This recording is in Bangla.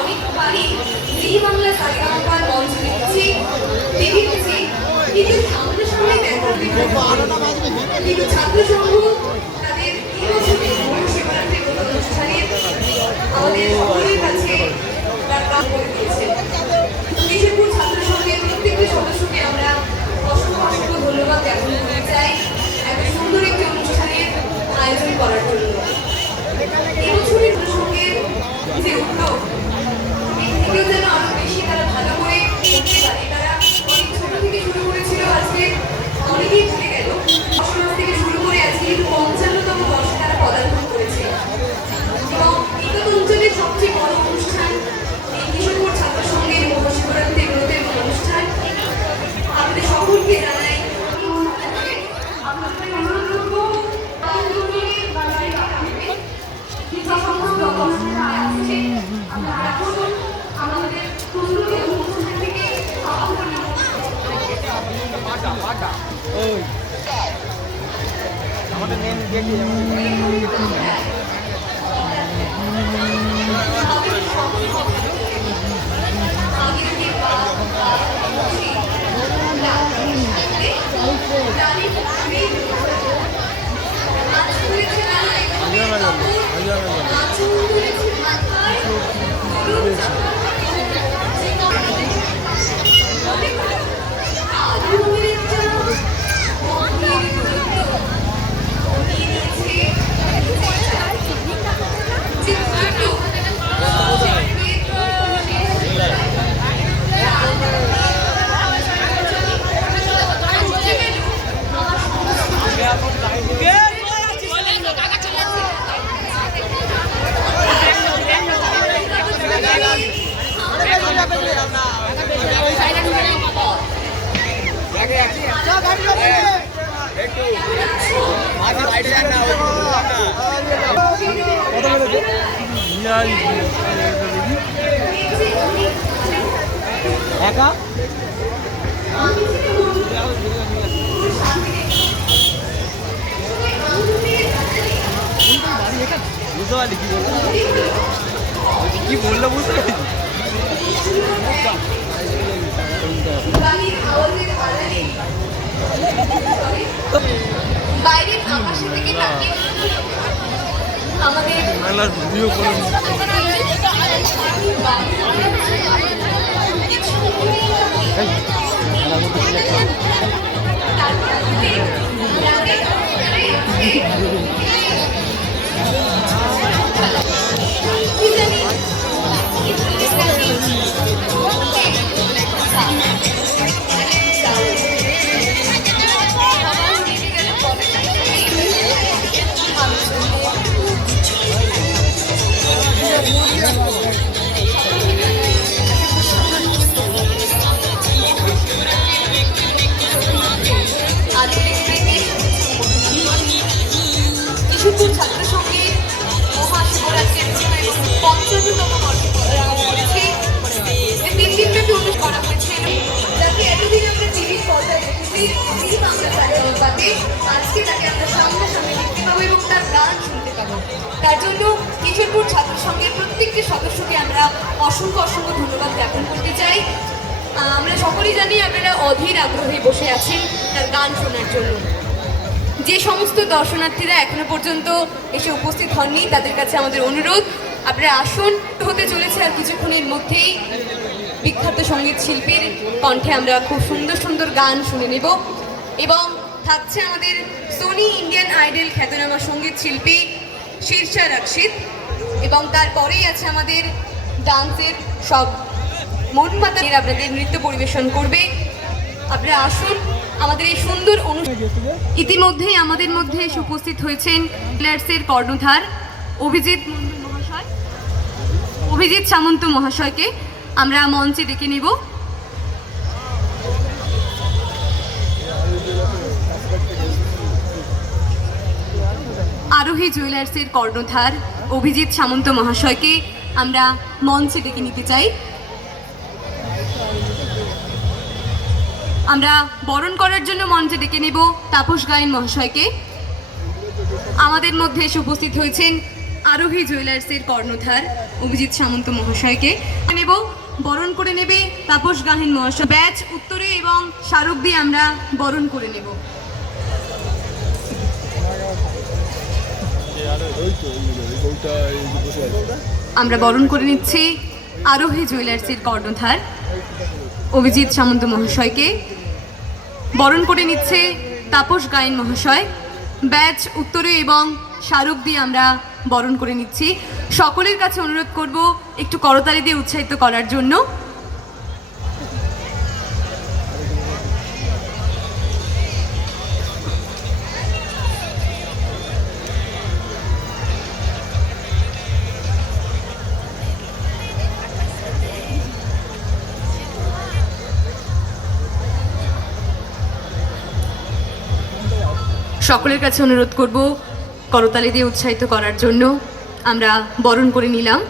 অনেকবারই জি বাংলা সারেগামাপার মঞ্চ দেখেছি, দেখেছি, কিন্তু সামনাসামনি দেখা কিন্তু ছাত্র সংঘ তাদের মহাশিবরাত্রি অনুষ্ঠানে আমাদের সকলের কাছে তার কাজ করে দিয়েছে। নিশিপুর ছাত্র সংঘের প্রত্যেকটি সদস্যকে আমরা অসংখ্য অসংখ্য ধন্যবাদ জ্ঞাপন করতে চাই এত সুন্দর একটি অনুষ্ঠানের আয়োজন করার জন্য। এবছরের সঙ্গের যে উদ্যোগ থেকেও যেন আরো বেশি তারা ভালো করে করতে পারে। তারা অনেক ছোট থেকে শুরু করেছিল, আজকে অনেকেই ভুলে গেল। অষ্টম থেকে শুরু করে আজকে ৫৫তম বর্ষে তারা পদার্পণ করেছে এবং বিগত অঞ্চলের সবচেয়ে বড় অনুষ্ঠান এই কিশোরপুর ছাত্র সংঘের মহাশিবরাত্রি ব্রতের অনুষ্ঠান। আপনাদের সকলকে জানাই আমাদের মেন দেখি একা বুঝতে পারলি কি বললো বুঝতে পারলি বাইরের আকাশে থেকে তাকিয়ে আমাদের ভিডিও করুন কিশোরপুর ছাত্র সংঘের মহাশিবরাত্রির ৫৫তম বর্ষে পদার্পণ করেছে। ৩ দিনব্যাপী অনুষ্ঠান করা হয়েছে যাকে এতদিন আমরা টিভির পর্দায় দেখেছি জি বাংলা সারেগামাপাতে, আজকে তাকে আমরা সামনাসামনি দেখতে পাবো এবং তার গান শুনতে পাবো। তার জন্য কিশোরপুর ছাত্র সংঘের প্রত্যেকটি সদস্যকে আমরা অসংখ্য অসংখ্য ধন্যবাদ জ্ঞাপন করতে চাই। আমরা সকলেই জানি আপনারা অধীর আগ্রহে বসে আছেন তার গান শোনার জন্য। যে সমস্ত দর্শনার্থীরা এখনো পর্যন্ত এসে উপস্থিত হননি তাদের কাছে আমাদের অনুরোধ, আপনারা আসুন। হতে চলেছে আর কিছুক্ষণের মধ্যেই বিখ্যাত সঙ্গীত শিল্পীর কণ্ঠে আমরা খুব সুন্দর সুন্দর গান শুনে নেব এবং থাকছে আমাদের সোনি ইন্ডিয়ান আইডল খ্যাতনামা সঙ্গীত শিল্পী শীর্ষা রাক্ষিত এবং তারপরেই আছে আমাদের ডান্সের সব মন মাতার আপনাদের নৃত্য পরিবেশন করবে। আপনারা আসুন আমাদের এই সুন্দর অনুষ্ঠান। ইতিমধ্যেই আমাদের মধ্যে এসে উপস্থিত হয়েছেন প্লেয়ার্সের কর্ণধার অভিজিৎ সামন্ত মহাশয়কে আমরা মঞ্চে ডেকে নেব। আরোহী জুয়েলার্সের কর্ণধার অভিজিৎ সামন্ত মহাশয়কে আমরা মঞ্চে ডেকে নিতে চাই। আমরা বরণ করার জন্য মঞ্চে ডেকে নেব তাপস গায়েন মহাশয়কে। আমাদের মধ্যে এসে উপস্থিত হয়েছেন আরোহী জুয়েলার্সের কর্ণধার অভিজিৎ সামন্ত মহাশয়কে নেব, বরণ করে নেবে তাপস গাহিন মহাশয়। ব্যাচ উত্তরে এবং স্মারক দিয়ে আমরা বরণ করে নেব। আমরা বরণ করে নিচ্ছি আরোহী জুয়েলার্সের কর্ণধার অভিজিৎ সামন্ত মহাশয়কে, বরণ করে নিচ্ছে তাপস গায়েন মহাশয়। ব্যাচ উত্তরে এবং স্মারক দিয়ে আমরা বরণ করে নিচ্ছি। সকলের কাছে অনুরোধ করব একটু করতালি দিয়ে উৎসাহিত করার জন্য। সকলের কাছে অনুরোধ করব করতালি দিয়ে উৎসাহিত করার জন্য। আমরা বরণ করে নিলাম।